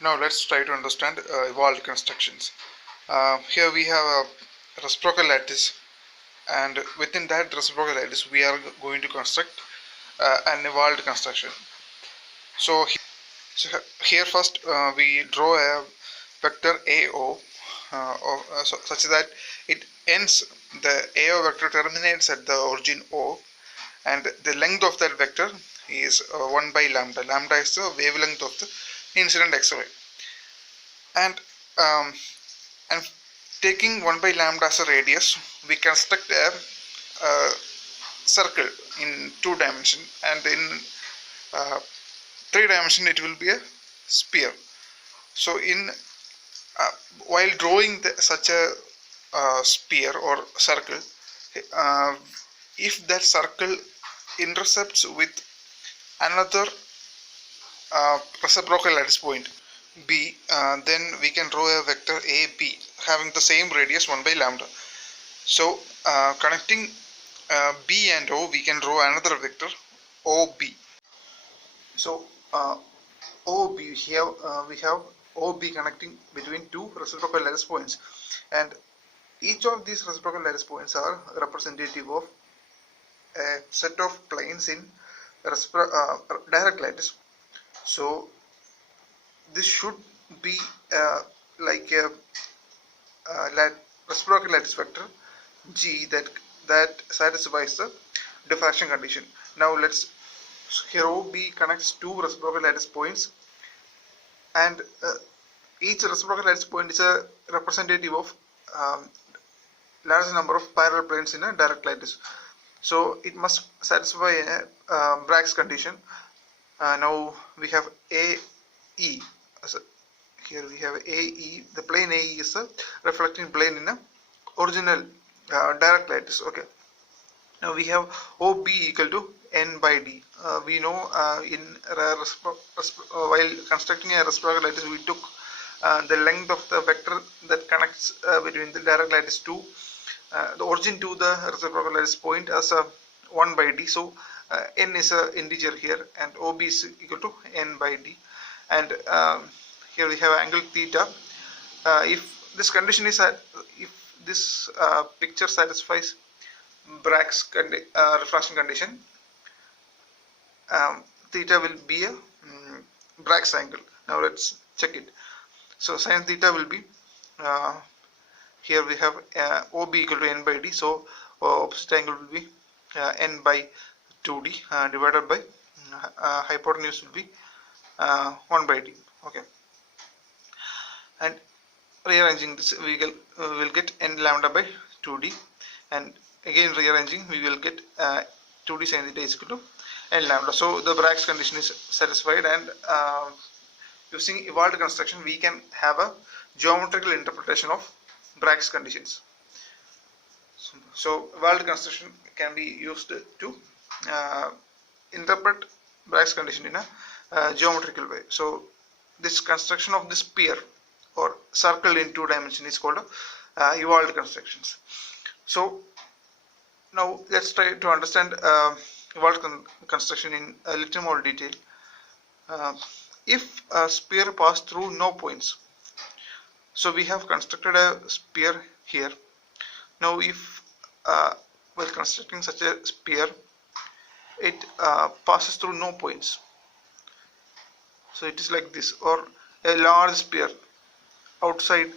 Now let's try to understand Ewald constructions. Here we have a reciprocal lattice, and within that reciprocal lattice we are going to construct an Ewald construction. So here first we draw a vector AO such that it ends, the AO vector terminates at the origin O, and the length of that vector is 1 by lambda. Lambda is the wavelength of the incident X-ray, and um, and taking 1 by lambda as a radius, we construct a circle in 2 dimension, and in 3 dimension it will be a sphere. So in while drawing such a sphere or circle, uh, if that circle intercepts with another reciprocal lattice point B, then we can draw a vector AB having the same radius 1 by lambda. So connecting B and O, we can draw another vector OB. So OB, we have OB connecting between 2 reciprocal lattice points, and each of these reciprocal lattice points are representative of a set of planes in direct lattice. So this should be like a reciprocal lattice vector G that satisfies the diffraction condition. Now let's, here OB connects 2 reciprocal lattice points, and each reciprocal lattice point is a representative of large number of parallel planes in a direct lattice. So it must satisfy a Bragg's condition. Now we have AE. Here we have AE. The plane AE is a reflecting plane in a original direct lattice. Okay. Now we have OB equal to N by D. We know while constructing a reciprocal lattice, we took the length of the vector that connects between the direct lattice to the origin to the reciprocal lattice point as a 1 by D. So N is an integer here, and OB is equal to N by D. And here we have angle theta. If this condition is if this picture satisfies Bragg's refraction condition, theta will be a Bragg's angle. Now let's check it. So sin theta will be, here we have OB equal to N by D, so opposite angle will be N by 2D divided by hypotenuse will be 1 by D. Okay, and rearranging this, we will get N lambda by 2D, and again rearranging, we will get 2D sin theta is equal to N lambda. So the Bragg's condition is satisfied, and using Ewald construction we can have a geometrical interpretation of Bragg's conditions. So Ewald construction can be used to interpret Bragg's condition in a geometrical way. So this construction of this sphere or circle in 2 dimensions is called Ewald constructions. So now let's try to understand Ewald construction in a little more detail. If a sphere passed through no points, so we have constructed a sphere here. Now if while constructing such a sphere, it passes through no points, so it is like this, or a large sphere outside,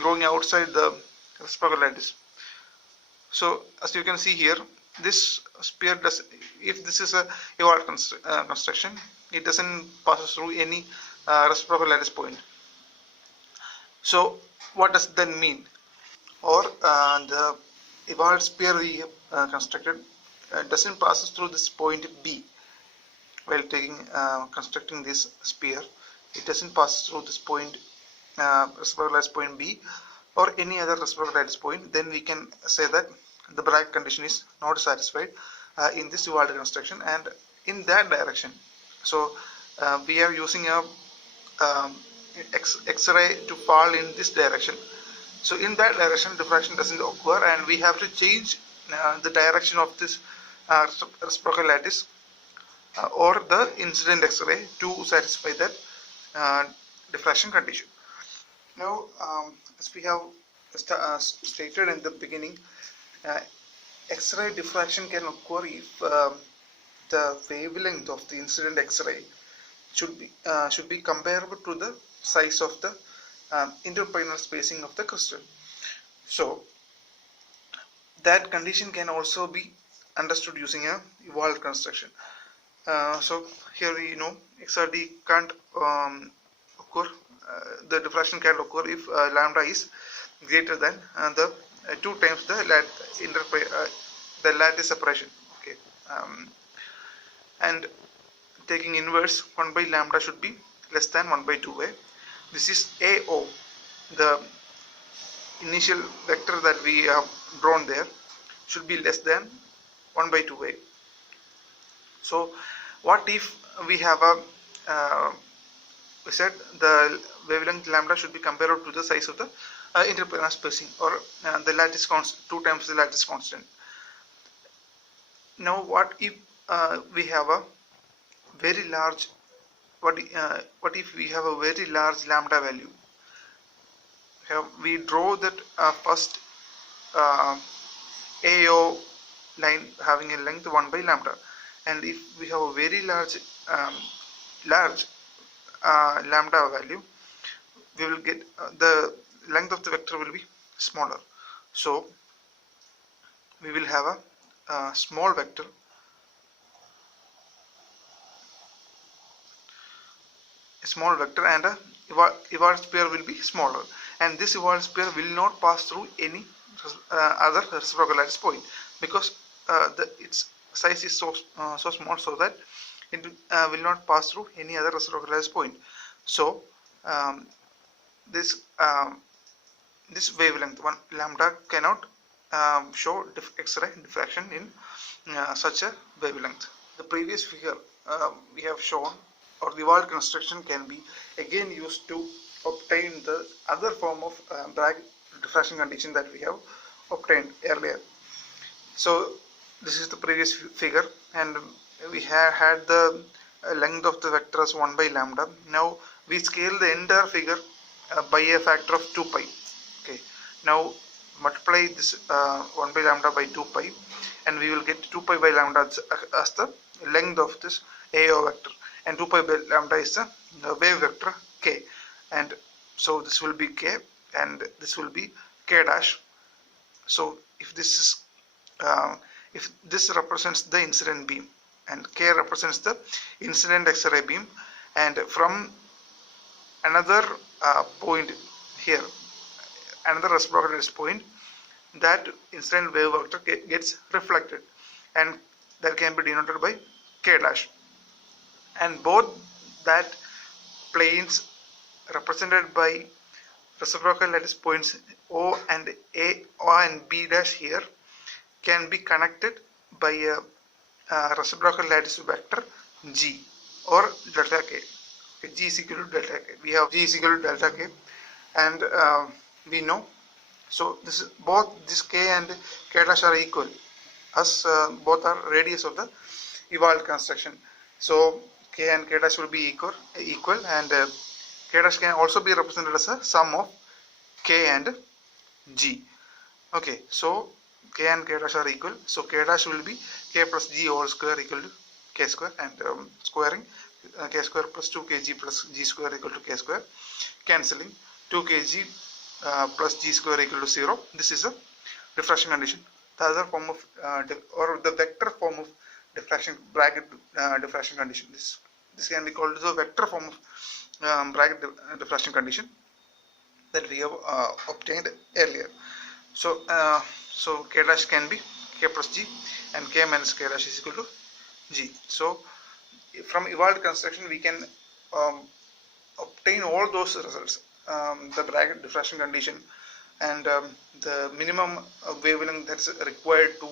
growing outside the reciprocal lattice. So as you can see here, this sphere does, if this is a Ewald construction, it doesn't pass through any reciprocal lattice point. So what does that mean? Or the Ewald sphere we constructed doesn't pass through this point B. While constructing this sphere, it doesn't pass through this point, reciprocal lattice point B, or any other reciprocal lattice point. Then we can say that the Bragg condition is not satisfied in this Ewald construction, and in that direction. So we are using a X-ray to fall in this direction. So in that direction diffraction doesn't occur, and we have to change the direction of this reciprocal lattice or the incident X-ray to satisfy that diffraction condition. Now, as we have stated in the beginning, X-ray diffraction can occur if the wavelength of the incident X-ray should be comparable to the size of the interplanar spacing of the crystal. So that condition can also be understood using a Ewald construction. So here we know XRD can't occur. The diffraction can occur if lambda is greater than the 2 times the lattice separation. Okay, and taking inverse, 1 by lambda should be less than 1 by 2a. This is AO, the initial vector that we have drawn there should be less than 1 by 2a. So what if we have we said the wavelength lambda should be comparable to the size of the interplanar spacing, or the lattice constant, 2 times the lattice constant. Now what if we have a very large, what if we have a very large lambda value? We draw that first AO line having a length 1 by lambda, and if we have a very large lambda value, we will get the length of the vector will be smaller. So we will have a small vector, and a Ewald sphere will be smaller, and this Ewald sphere will not pass through any other reciprocal lattice point, because its size is so small, so that it will not pass through any other reciprocal lattice point. So this wavelength 1 lambda cannot show X-ray diffraction in such a wavelength. The previous figure we have shown, or the Ewald construction, can be again used to obtain the other form of Bragg diffraction condition that we have obtained earlier. So this is the previous figure, and we have had the length of the vector as 1 by lambda. Now we scale the entire figure by a factor of 2 pi. Okay, now multiply this 1 by lambda by 2 pi, and we will get 2 pi by lambda as the length of this AO vector, and 2 pi by lambda is the wave vector k, and so this will be k, and this will be k dash. So if this represents the incident beam, and k represents the incident X-ray beam, and from another point here, another reciprocal point, that incident wave vector gets reflected, and that can be denoted by k dash, and both that planes represented by reciprocal lattice points O and B dash here can be connected by a reciprocal lattice vector G, or delta k. Okay, G is equal to delta k. We have G is equal to delta k, and we know, so this is both this k and k dash are equal, as both are radius of the Ewald construction. So k and k dash will be equal, and k dash can also be represented as a sum of k and g. Okay, so k and k dash are equal, so k dash will be k plus g whole square equal to k square, and squaring k square plus 2kg plus g square equal to k square, cancelling 2kg plus g square equal to 0. This is a diffraction condition. The other form of or the vector form of diffraction, Bragg diffraction condition. This can be called the vector form of Bragg diffraction condition that we have obtained earlier. So so k dash can be k plus g, and k minus k dash is equal to g. So from Ewald construction we can obtain all those results, the Bragg diffraction condition, and the minimum wavelength that is required to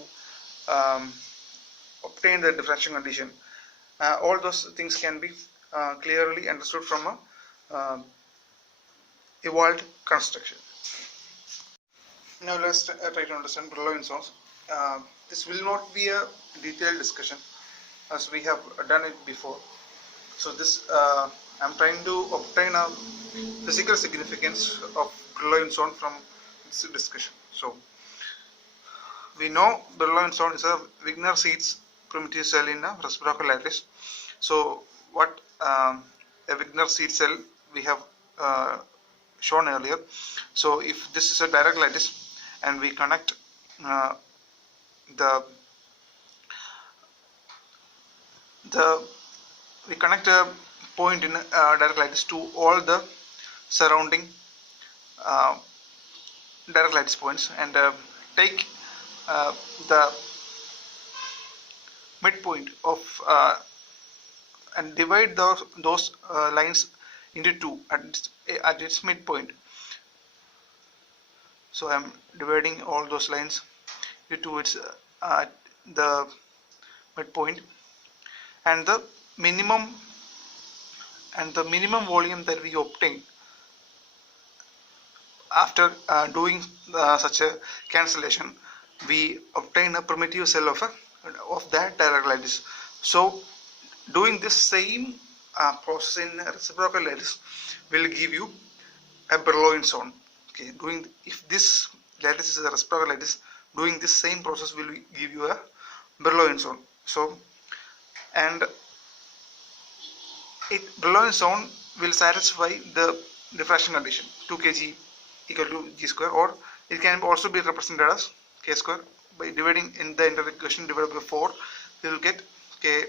obtain the diffraction condition. All those things can be clearly understood from a Ewald construction. Now let's try to understand Brillouin zones. This will not be a detailed discussion, as we have done it before. So this I'm trying to obtain a physical significance of Brillouin zone from this discussion. So we know Brillouin zone is a Wigner-Seitz primitive cell in a reciprocal lattice. So what a Wigner-Seitz cell we have shown earlier. So if this is a direct lattice and we connect we connect a point in direct lattice to all the surrounding direct lattice points, and take the midpoint of and divide those lines into two at its midpoint. So I am dividing all those lines into its the midpoint, and the minimum volume that we obtain after doing such a cancellation, we obtain a primitive cell of that direct lattice. So doing this same process in reciprocal lattice will give you a Brillouin zone. Okay, if this lattice is a reciprocal lattice, doing this same process will give you a Brillouin zone. So, and Brillouin zone will satisfy the diffraction condition 2 kg equal to g square, or it can also be represented as k square. By dividing in the integral equation divided by 4, we will get k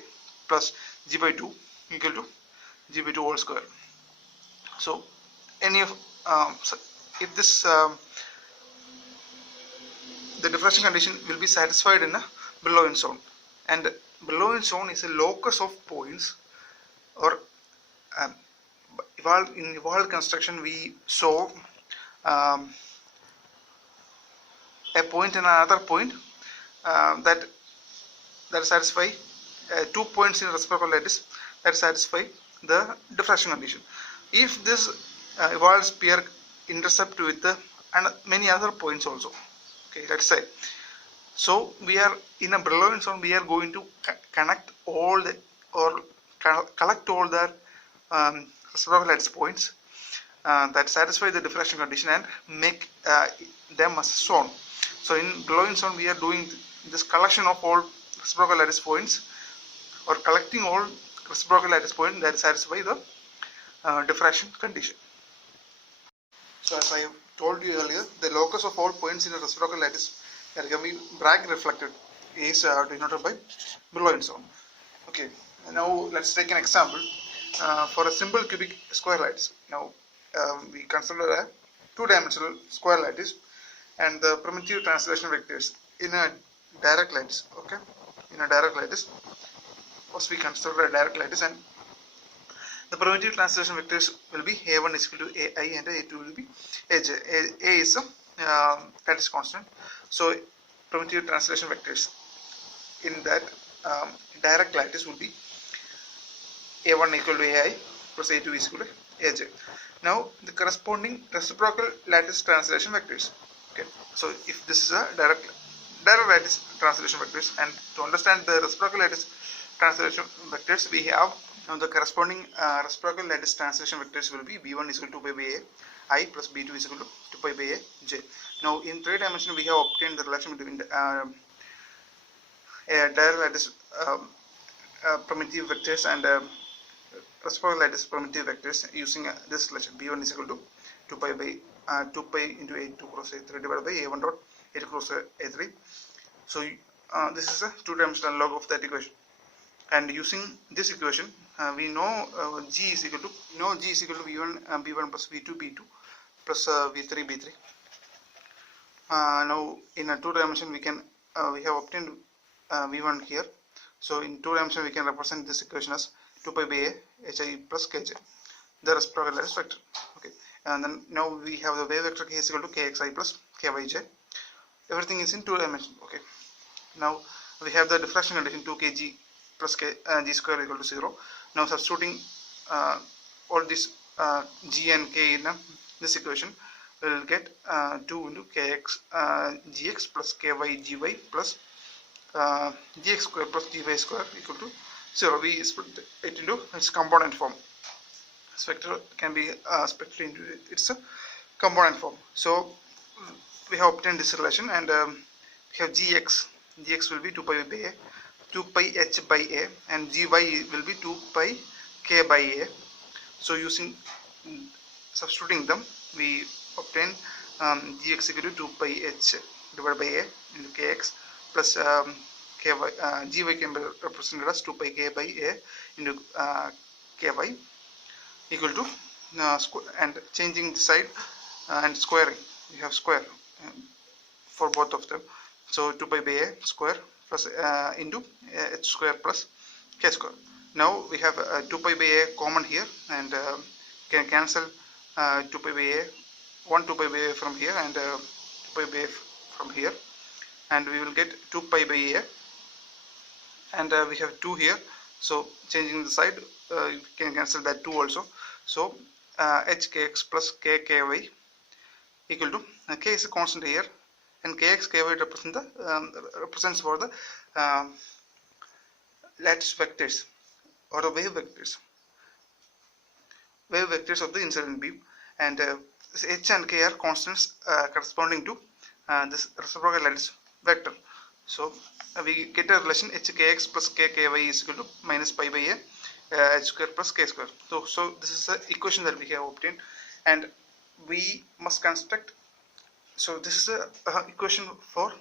plus g by 2 equal to g by 2 whole square. So any of if this the diffraction condition will be satisfied in a Brillouin zone, and Brillouin zone is a locus of points, or in Ewald construction we saw a point and another point that satisfy 2 points in reciprocal lattice that satisfy the diffraction condition. If this Ewald sphere intercept with and many other points also, okay, let's say, so we are in a Brillouin zone, we are going to connect all the or collect all the reciprocal lattice points that satisfy the diffraction condition and make them as a zone. So in Brillouin zone we are doing this collection of all reciprocal lattice points, or collecting all reciprocal lattice points that satisfy the diffraction condition. So as I told you earlier, the locus of all points in a reciprocal lattice that can be Bragg reflected is denoted by Brillouin zone. Okay, now let's take an example for a simple cubic square lattice. Now we consider a two-dimensional square lattice and the primitive translation vectors in a direct lattice. Okay, in a direct lattice, first we consider a direct lattice, and the primitive translation vectors will be a1 is equal to ai and a2 will be aj. A is a lattice constant, so primitive translation vectors in that direct lattice will be a1 equal to ai plus a2 is equal to aj. Now the corresponding reciprocal lattice translation vectors. Okay, so if this is a direct lattice translation vectors, and to understand the reciprocal lattice translation vectors, we have the corresponding reciprocal lattice translation vectors will be b1 is equal to 2 pi by a I plus b2 is equal to 2 pi by a j. Now in 3 dimension we have obtained the relation between a direct lattice primitive vectors and reciprocal lattice primitive vectors using this relation. b1 is equal to 2 pi by 2 pi into a2 cross a3 divided by a1 dot a2 cross a3. So this is a two-dimensional log of that equation, and using this equation we know g is equal to v1 b1 plus v2 b2 plus v3 b3. Now in a two dimension we can we have obtained v1 here. So in two dimension we can represent this equation as 2 pi by a hi plus kj, the reciprocal lattice vector. Okay, and then now we have the wave vector k is equal to kxi plus kyj. Everything is in two dimension. Okay, now we have the diffraction condition 2 kg plus g square equal to 0. Now substituting all this g and k in this equation, we will get 2 into kx gx plus ky gy plus gx square plus gy square equal to 0. We split it into its component form. this vector can be split into its component form. So we have obtained this relation, and we have gx will be 2 pi by a, 2 pi h by a, and gy will be 2 pi k by a. So substituting them, we obtain gx equal to 2 pi h divided by a into kx plus ky. Gy can be represented as 2 pi k by a into ky equal to and changing the side and squaring, we have square for both of them. So 2 pi by a square plus into h square plus k square. Now we have 2 pi by a common here, and can cancel 2 pi by a, 1 2 pi by a from here, and 2 pi by a from here, and we will get 2 pi by a, and we have 2 here. So changing the side, you can cancel that 2 also. So hkx plus kky equal to k is a constant here, and kx ky represents for the lattice vectors or the wave vectors of the incident beam, and h and k are constants corresponding to this reciprocal lattice vector. So we get a relation hkx plus kky is equal to minus pi by a h square plus k square. So this is the equation that we have obtained, and we must construct. So this is the equation for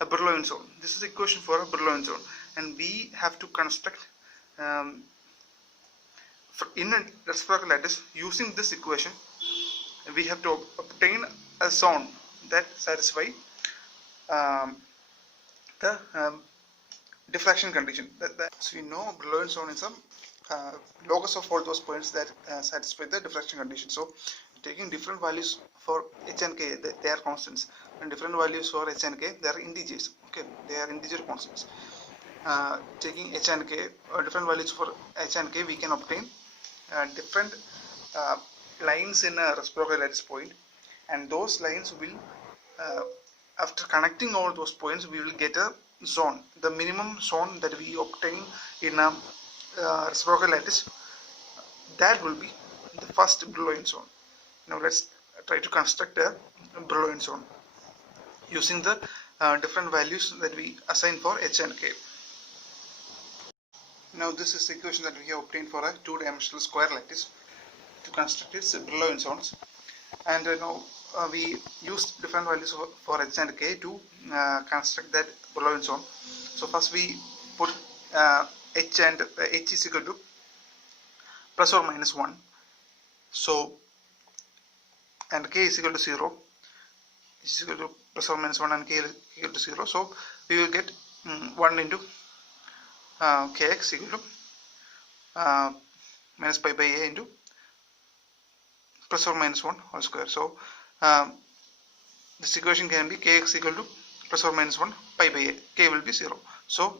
a Brillouin zone. This is the equation for a Brillouin zone, and we have to construct in a reciprocal lattice using this equation. We have to obtain a zone that satisfies the diffraction condition. So we know Brillouin zone is a locus of all those points that satisfy the diffraction condition. So taking different values for h and k, they are constants, and different values for h and k, they are integers. Okay, they are integer constants. Taking h and k, different values for h and k, we can obtain different lines in a reciprocal lattice point, and those lines will after connecting all those points, we will get a zone. The minimum zone that we obtain in a reciprocal lattice, that will be the first Brillouin zone. Now let's try to construct a Brillouin zone using the different values that we assign for h and k. Now this is the equation that we have obtained for a two-dimensional square lattice to construct its Brillouin zones, and now we use different values for h and k to construct that Brillouin zone. So first we put h is equal to plus or minus 1, so, and k is equal to 0, h is equal to plus or minus 1 and k is equal to 0. So we will get 1 into kx equal to minus pi by a into plus or minus 1 whole square. So this equation can be kx equal to plus or minus 1 pi by a, k will be 0. So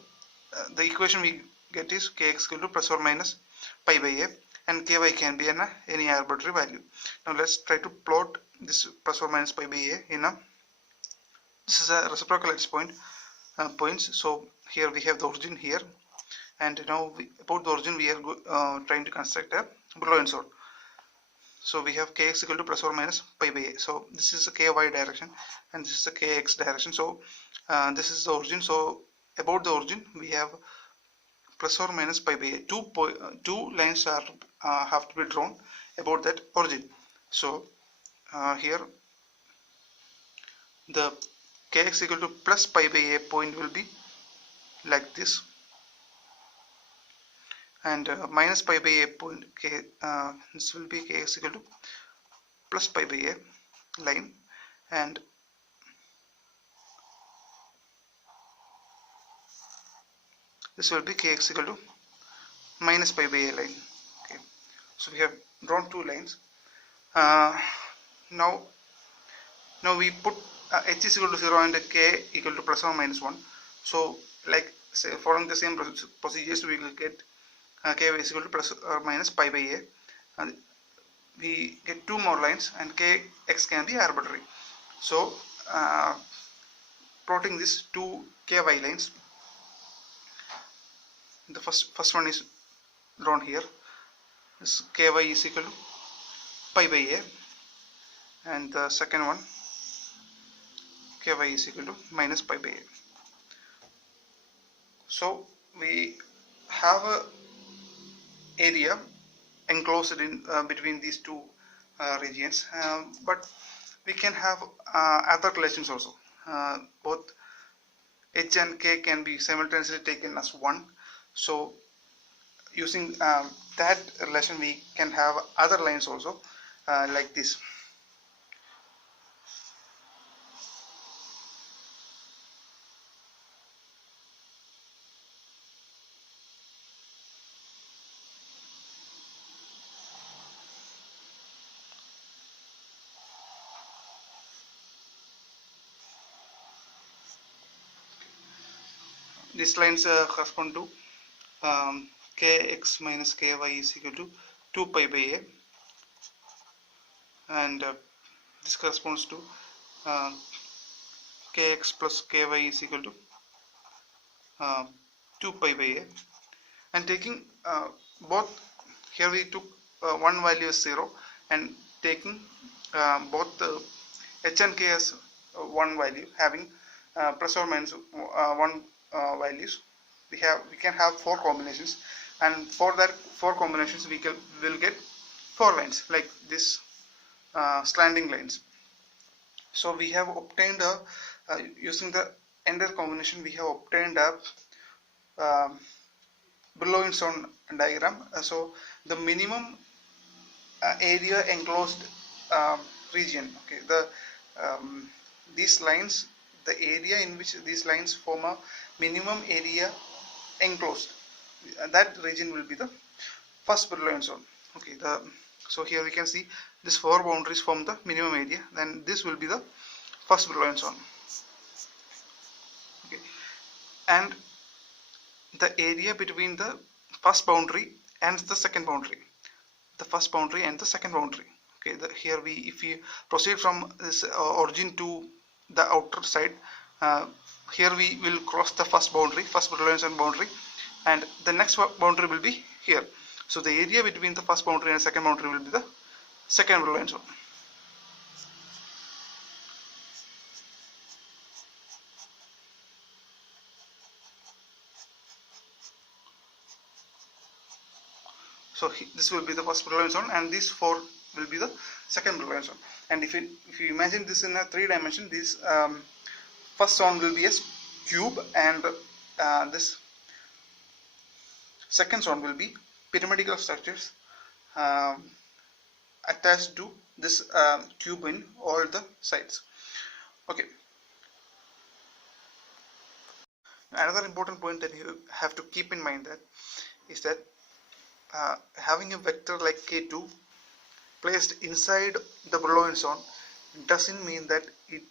the equation we get is kx equal to plus or minus pi by a, and ky can be any arbitrary value. Now let's try to plot this plus or minus pi by a in a, this is a reciprocal lattice points. So here we have the origin here, and now about the origin we are trying to construct a Brillouin zone. So we have kx equal to plus or minus pi by a. So this is the ky direction, and this is the kx direction. So this is the origin. So about the origin we have plus or minus pi by a. Two lines are have to be drawn about that origin. So here the kx equal to plus pi by a point will be like this, and minus pi by a point this will be kx equal to plus pi by a line, and this will be kx equal to minus pi by a line. Okay, so we have drawn two lines. Now we put h is equal to 0 and k equal to plus or minus 1. So like say following the same procedures, we will get ky is equal to plus or minus pi by a, and we get two more lines, and kx can be arbitrary. So plotting these two ky lines, the first one is drawn here. is ky is equal to pi by a, and the second one ky is equal to minus pi by a. So we have a area enclosed in between these two regions, but we can have other relations also. Both h and k can be simultaneously taken as 1. So using that relation we can have other lines also, like this. These lines correspond to kx minus ky is equal to 2 pi by a, and this corresponds to kx plus ky is equal to 2 pi by a, and taking both, here we took one value as 0, and taking both the h and k as one value, having plus or minus one values, we can have 4 combinations, and for that 4 combinations we will get 4 lines like this, slanting lines. So we have obtained using the entire combination, we have obtained a Brillouin zone diagram. So the minimum area enclosed region, okay, these lines, the area in which these lines form a minimum area enclosed, that region will be the first Brillouin zone. Okay, so here we can see these 4 boundaries form the minimum area, then this will be the first Brillouin zone. Okay, and the area between the first boundary and the second boundary, okay, here if we proceed from this origin to the outer side, here we will cross the first Brillouin zone boundary, and the next boundary will be here. So the area between the first boundary and second boundary will be the second Brillouin zone. So this will be the first Brillouin zone, and these 4 will be the second Brillouin zone. And if you imagine this in a 3 dimension, this first zone will be a cube, and this second zone will be pyramidal structures attached to this cube in all the sides. Okay. Another important point that you have to keep in mind is that having a vector like k2 placed inside the Brillouin zone doesn't mean that it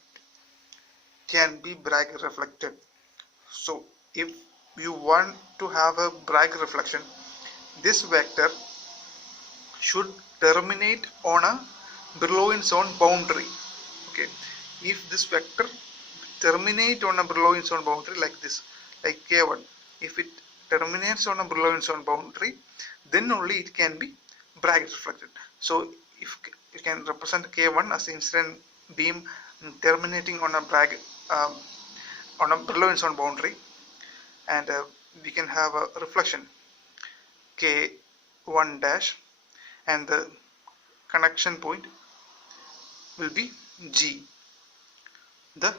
can be Bragg reflected. So if you want to have a Bragg reflection, this vector should terminate on a Brillouin zone boundary. Okay, if this vector terminate on a Brillouin zone boundary like this, like k1, if it terminates on a Brillouin zone boundary, then only it can be Bragg reflected. So if you can represent k1 as incident beam terminating on a Bragg on a Brillouin zone boundary, and we can have a reflection k1 dash, and the connection point will be G, the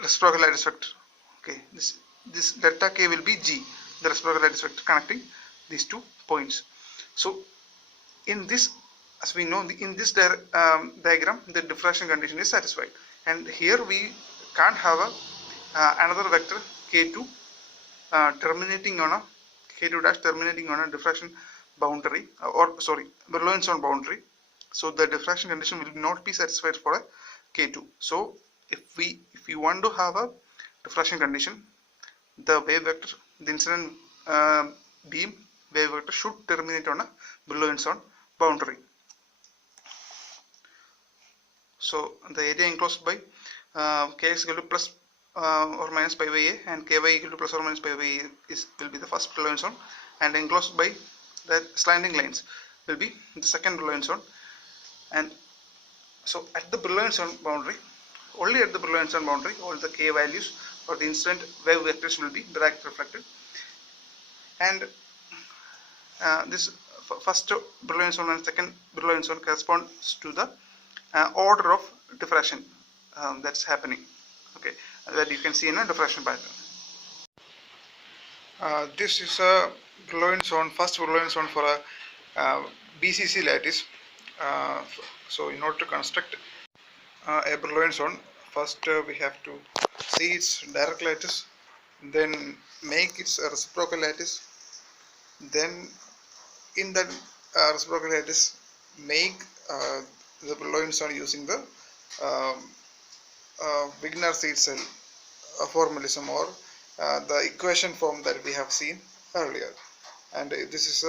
reciprocal lattice vector. Okay, this delta k will be G, the reciprocal lattice vector connecting these 2 points. So in this, as we know, in this diagram the diffraction condition is satisfied, and here we can't have another vector k2 terminating on a k2 dash terminating on a diffraction boundary, or sorry, Brillouin zone boundary. So the diffraction condition will not be satisfied for a k2. So if we want to have a diffraction condition, the wave vector, the incident beam wave vector should terminate on a Brillouin zone boundary. So the area enclosed by kx equal to plus or minus pi by a, and ky equal to plus or minus pi by a will be the first Brillouin zone, and enclosed by that slanting lines will be the second Brillouin zone. And so at the Brillouin zone boundary, only at the Brillouin zone boundary, all the k values or the incident wave vectors will be direct reflected. And this first Brillouin zone and second Brillouin zone corresponds to the order of diffraction that's happening. Okay, that you can see in a diffraction pattern. This is a Brillouin zone, first Brillouin zone for a BCC lattice. So in order to construct a Brillouin zone, first we have to see its direct lattice, then make its reciprocal lattice, then in that reciprocal lattice make the Brillouin zone using the Wigner seed cell formalism, or the equation form that we have seen earlier. And this is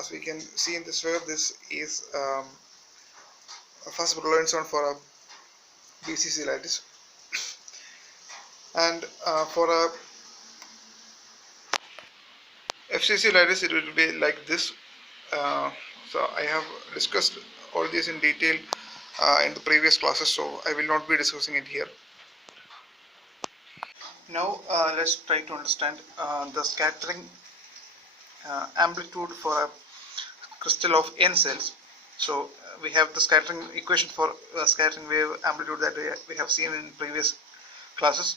as we can see in this way, this is a first Brillouin zone for a BCC lattice. And for a FCC lattice, it will be like this. So I have discussed all this in detail in the previous classes, so I will not be discussing it here. Now let's try to understand the scattering amplitude for a crystal of n cells. So we have the scattering equation for scattering wave amplitude that we have seen in previous classes.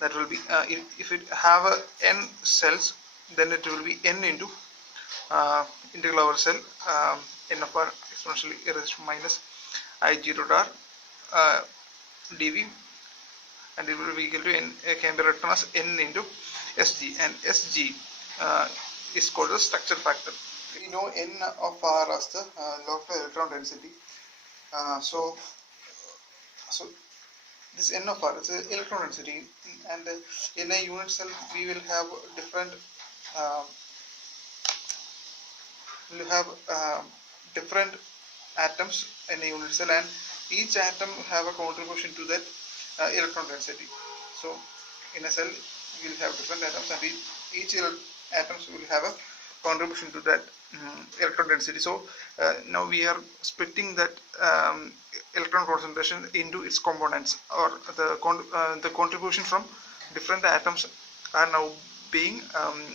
That will be if it have n cells, then it will be n into integral over cell n of r exponentially e raised to minus I0 r dV, and it will be equal to n, can be written as n into Sg, and Sg is called the structure factor. We know n of r as the local electron density. So this n of r is the electron density, and in a unit cell we will have different different atoms in a unit cell, and each atom have a contribution to that electron density. So in a cell we will have different atoms, and each atoms will have a contribution to that electron density. So now we are splitting that electron concentration into its components, or the contribution from different atoms are now being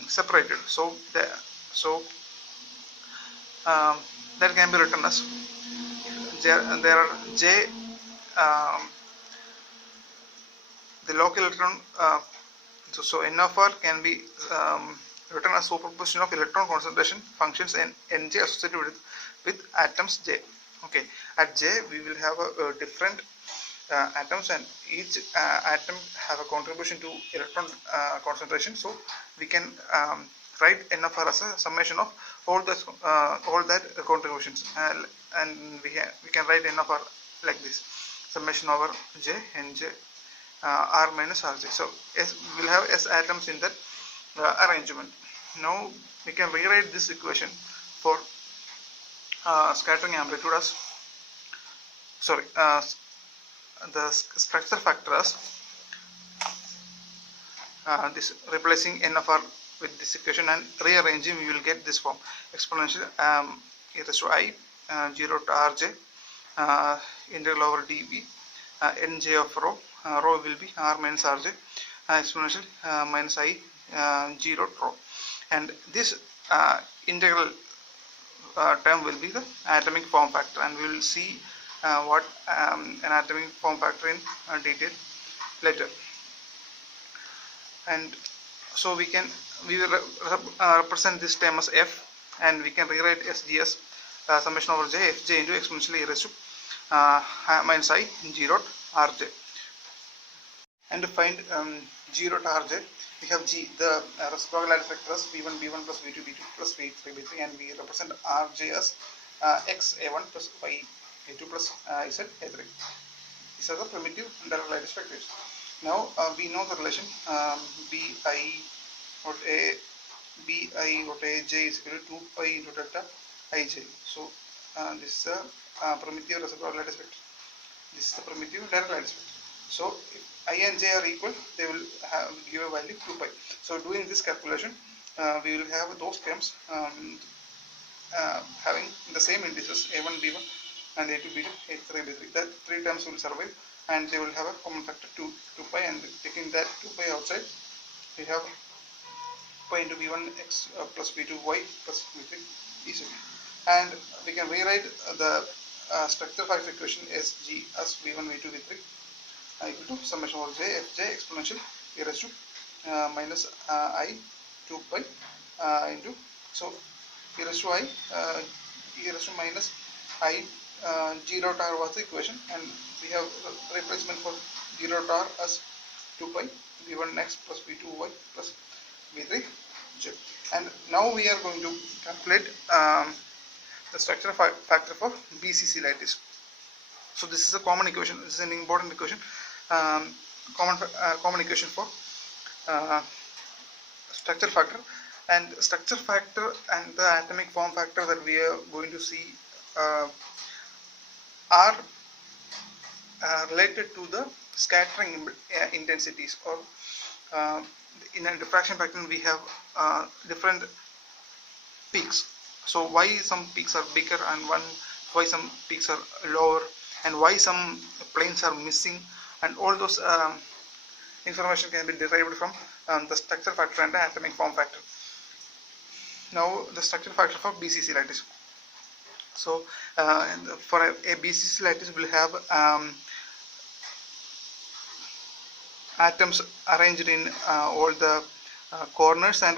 separated. So that can be written as there are j the local electron. So n of r can be written as superposition of electron concentration functions and nj associated with atoms j. Okay, at j we will have a different atoms, and each atom have a contribution to electron concentration. So we can write n of r as a summation of all that contributions, and we can write n of r like this: summation over j nj r minus rj. So S will have s atoms in that arrangement. Now we can rewrite this equation for scattering amplitude as the structure factor as this, replacing n of r with this equation and rearranging, we will get this form: exponential e raised to I 0 to rj integral over dv nj of rho. Rho will be r minus rj exponential minus I 0 rho, and this integral term will be the atomic form factor, and we will see what an atomic form factor in detail later. And so we will represent this term as f, and we can rewrite Sg as summation over j fj into exponentially e raised to minus I 0 rj. And to find g dot rj, we have g, the reciprocal lattice vector as v1 b1 plus v2 b2 plus v3 b3, and we represent rj as x a1 plus y a2 plus z a3. These are the primitive direct lattice vectors. Now we know the relation bi dot a j is equal to 2 pi into delta ij. So this is a primitive reciprocal lattice vector. This is the primitive direct lattice vector. So if I and j are equal, they will give a value 2 pi. So doing this calculation, we will have those terms having the same indices a1, b1 and a2, b2, a3, b3. That three terms will survive and they will have a common factor 2 pi, and taking that 2 pi outside, we have pi into v1 x plus v2 y plus v3 easily. And we can rewrite the structure factor equation as g as v1, v2, v3 equal to summation over j fj exponential e raised to minus I 2 pi into, so e raised to I e raised to minus I g dot r was the equation, and we have replacement for g dot r as 2 pi v1 x plus v2 y plus v3 j. And now we are going to calculate the structure factor for BCC lattice. So this is a common equation. This is an important equation. Common equation for structure factor, and structure factor and the atomic form factor that we are going to see are related to the scattering intensities, or in a diffraction pattern we have different peaks. So why some peaks are bigger and why some peaks are lower, and why some planes are missing, and all those information can be derived from the structure factor and the atomic form factor. Now the structure factor for BCC lattice. So for a BCC lattice will have atoms arranged in all the corners and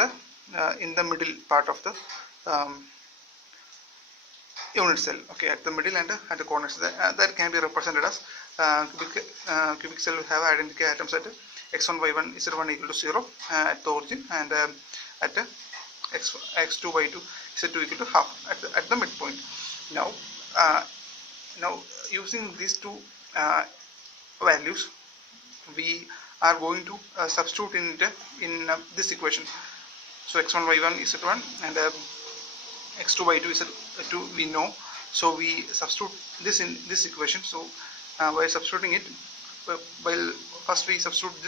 in the middle part of the unit cell. Okay, at the middle and at the corners, that can be represented as cubic cell will have identical atoms at x1, y1, z1 equal to 0 at the origin, and at x2, y2, z2 equal to half at the midpoint. Now using these two values, we are going to substitute in this equation. So x1, y1 is z1 and x2, y2 is z2 we know. So we substitute this in this equation. So by substituting it, first we substitute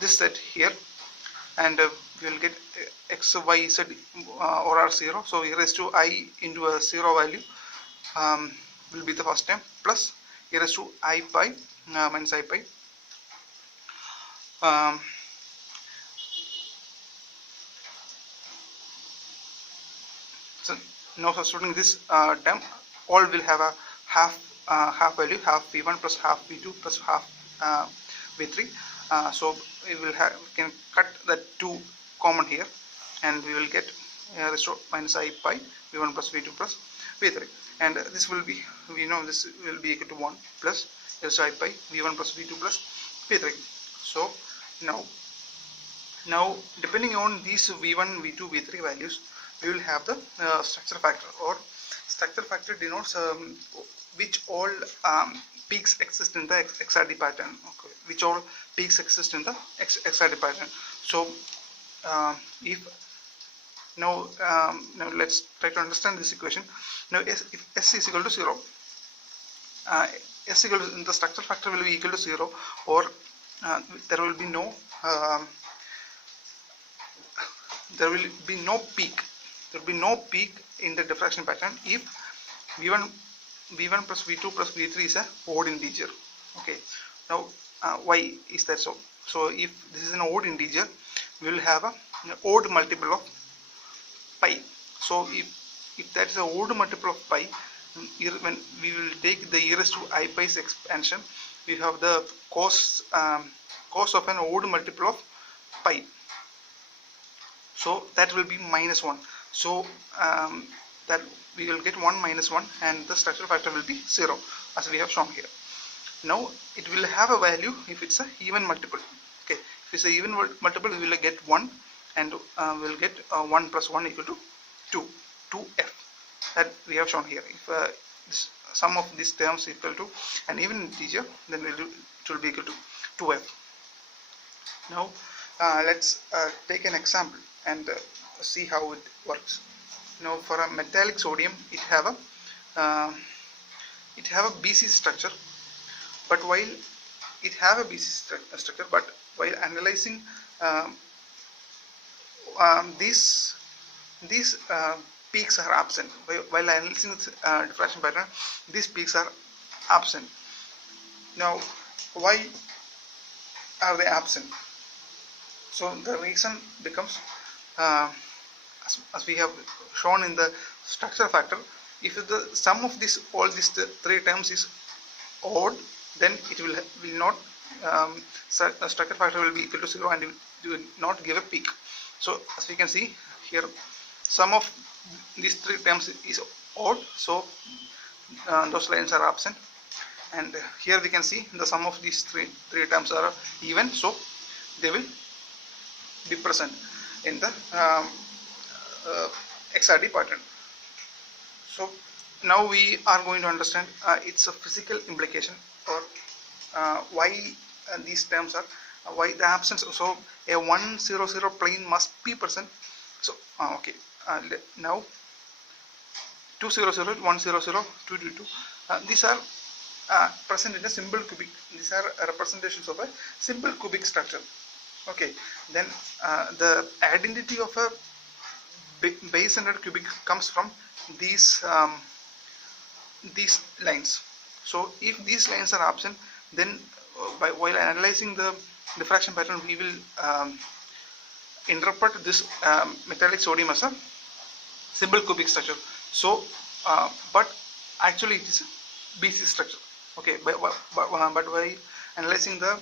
this set here, and we will get x, y, z or are 0. So e raised to I into a 0 value will be the first term, plus e raised to I pi minus I pi. So now substituting this term, all will have a half value, half v1 plus half v2 plus half v3. So we can cut the 2 common here, and we will get raised to minus I pi v1 plus v2 plus v3, and this will be, we know this will be equal to 1 plus raised to I pi v1 plus v2 plus v3. So now depending on these v1, v2, v3 values, we will have the structure factor, or structure factor denotes which all peaks exist in the XRD pattern. Okay, which all peaks exist in the XRD pattern. So if now let's try to understand this equation. Now if S is equal to 0, S equal to, the structure factor will be equal to 0, or there will be no peak. There will be no peak in the diffraction pattern if v1 plus v2 plus v3 is a odd integer. Okay, now why is that so? So if this is an odd integer, we will have an odd multiple of pi. So if that is an odd multiple of pi, when we will take the e raised to I pi's expansion, we have the cos of an odd multiple of pi. So that will be minus 1. So that we will get 1 minus 1, and the structure factor will be 0, as we have shown here. Now it will have a value if it's an even multiple. Okay, if it's an even multiple, we will get 1, and we will get 1 plus 1 equal to 2f. That we have shown here. If this sum of these terms equal to an even integer, then it will be equal to 2f. Now let's take an example and see how it works. Now for a metallic sodium, it have a BC structure, but while it have a BC structure, but while analyzing these peaks are absent. While analyzing the diffraction pattern, these peaks are absent. Now, why are they absent? So the reason becomes, as we have shown in the structure factor, if the sum of all these three terms is odd, then it will not structure factor will be equal to 0 and it will not give a peak. So as we can see here, sum of these three terms is odd, so those lines are absent. And here we can see the sum of these three terms are even, so they will be present in the XRD pattern. So now we are going to understand its a physical implication, or why these terms are, why the absence. So a 1 0 0 plane must be present. So okay, now 2 0 0 1 0 0 2 2 2 these are present in a simple cubic. These are representations of a simple cubic structure. Okay, then the identity of a base-centered cubic comes from these lines. So if these lines are absent, then while analyzing the diffraction pattern, we will interpret this metallic sodium as a simple cubic structure. So but actually it is a BC structure. Okay, but by analyzing the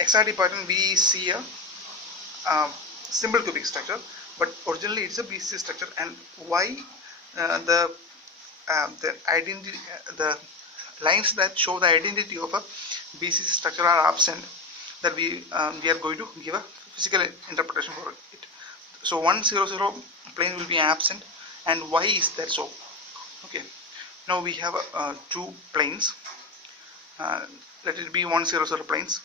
XRD pattern, we see a simple cubic structure, but originally it's a BC structure. And why the identity, the lines that show the identity of a BC structure are absent, that we are going to give a physical interpretation for it. So 1 0 0 plane will be absent, and why is that so? Okay, now we have two planes. Let it be 1 0 0 planes.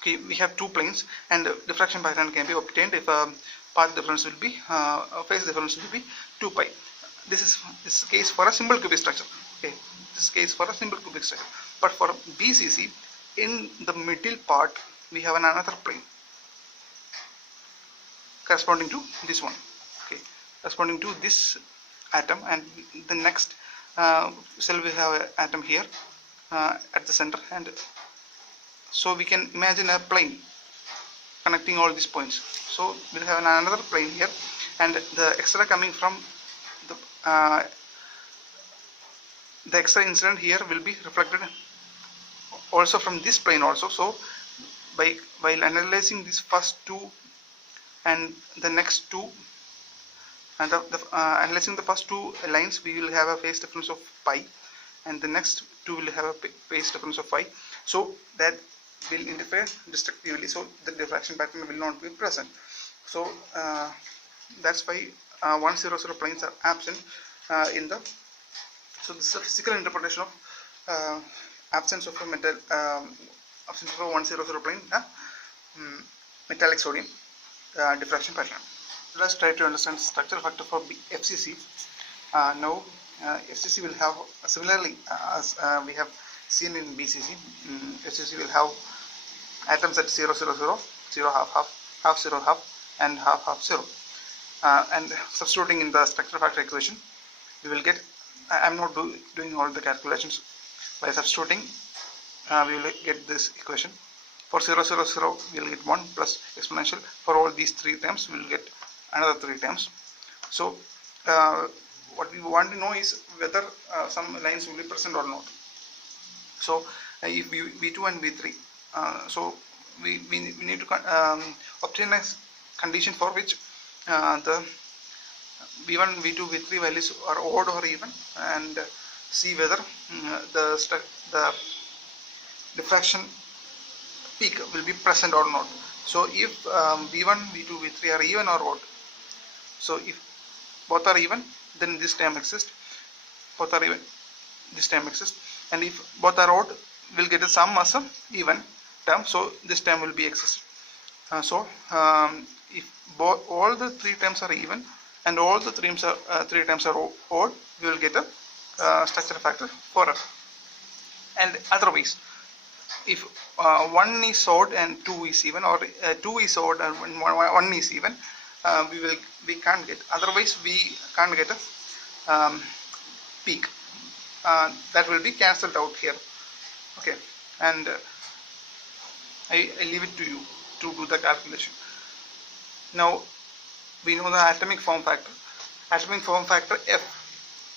Okay, we have two planes, and diffraction pattern can be obtained if path difference will be phase difference will be 2 pi. This is case for a simple cubic structure. Okay, this is case for a simple cubic structure. But for BCC, in the middle part we have another plane corresponding to this one. Okay, corresponding to this atom, and the next cell we have an atom here at the center, and so we can imagine a plane connecting all these points. So we'll have another plane here, and the Xray coming from the Xray incident here will be reflected also from this plane also. So while analyzing these first two and the next two, and analyzing the first two lines, we will have a phase difference of pi, and the next two will have a phase difference of phi. So that will interfere destructively, so the diffraction pattern will not be present. So that's why 1 0 0 planes are absent in the. So this is a physical interpretation of absence of a metal, absence of a 1 0 0 plane, metallic sodium diffraction pattern. Let's try to understand structural factor for FCC. Now FCC will have, similarly as we have seen in BCC, FCC will have atoms at 0 0 0, 0 half half, half 0 half, and half half 0. And substituting in the structural factor equation, we will get, I am not doing all the calculations. By substituting, we will get this equation. For 0 0 0, we will get 1 plus exponential. For all these three terms, we will get another 3 terms. So what we want to know is whether some lines will be present or not. So if V2 and V3, so we need to obtain a condition for which the V1, V2, V3 values are odd or even, and see whether the diffraction peak will be present or not. So if V1, V2, V3 are even or odd, so if both are even, then this term exists. Both are even, this term exists. And if both are odd, we'll get a sum as a even term, so this term will be exist. So if all the three terms are even and all the three terms are odd, we will get a structural factor for F. And otherwise, if 1 is odd and 2 is even, or 2 is odd and 1 is even, we can't get, otherwise we can't get a peak. That will be cancelled out here. Okay, and I leave it to you to do the calculation. Now we know the atomic form factor. Atomic form factor F,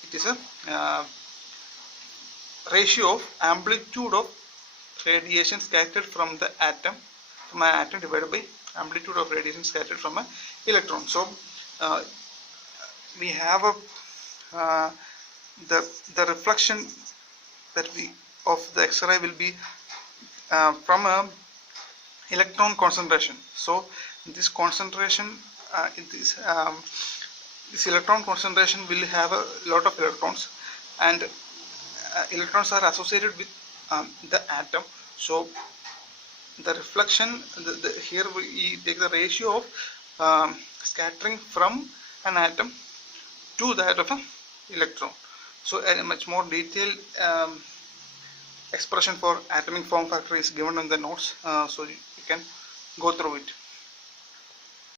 it is a ratio of amplitude of radiation scattered from the atom, from an atom, divided by amplitude of radiation scattered from an electron. So we have a the reflection that of the X-ray will be from a electron concentration. So this concentration, this electron concentration will have a lot of electrons, and electrons are associated with the atom. So the reflection, here we take the ratio of scattering from an atom to that of an electron. So a much more detailed expression for atomic form factor is given in the notes, so you can go through it.